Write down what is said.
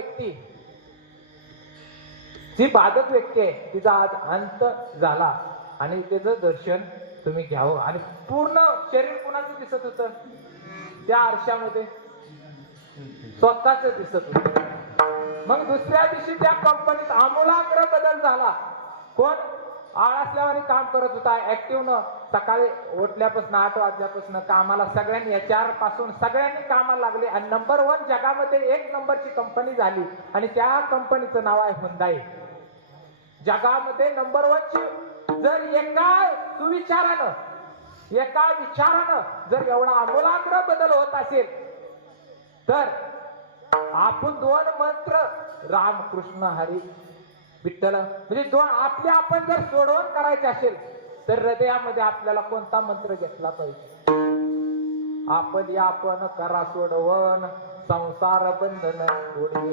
व्यक्ती, जी बाधक व्यक्ती आहे, तिचा आज अंत झाला आणि त्याचं दर्शन तुम्ही घ्यावं. आणि पूर्ण शरीर कुणाचं दिसत होतं त्या आरशामध्ये? स्वतःच दिसत होत. मग दुसऱ्या दिवशी त्या कंपनीत आमूलाग्र बदल झाला. कोण आळसल्यावानी काम करत होता, ऍक्टिव्ह न, सकाळी उठल्यापासून 8 वाजल्यापासून कामाला सगळ्यांनी HR पासून सगळ्यांनी कामाला लागले आणि नंबर 1 जगामध्ये 1 नंबरची कंपनी झाली. आणि त्या कंपनीचं नाव आहे हुंदाई. जगामध्ये नंबर 1 ची. जर एका सुविचारानं, एका विचारानं जर एवढा आमूलाग्र बदल होत असेल, तर आपण 2 मंत्र राम कृष्ण हरी विठ्ठल म्हणजे 2 आपले आपण जर सोडवण करायचे असेल, तर हृदयामध्ये आपल्याला कोणता मंत्र घेतला पाहिजे? आपण करा सोडवण, संसार बंधन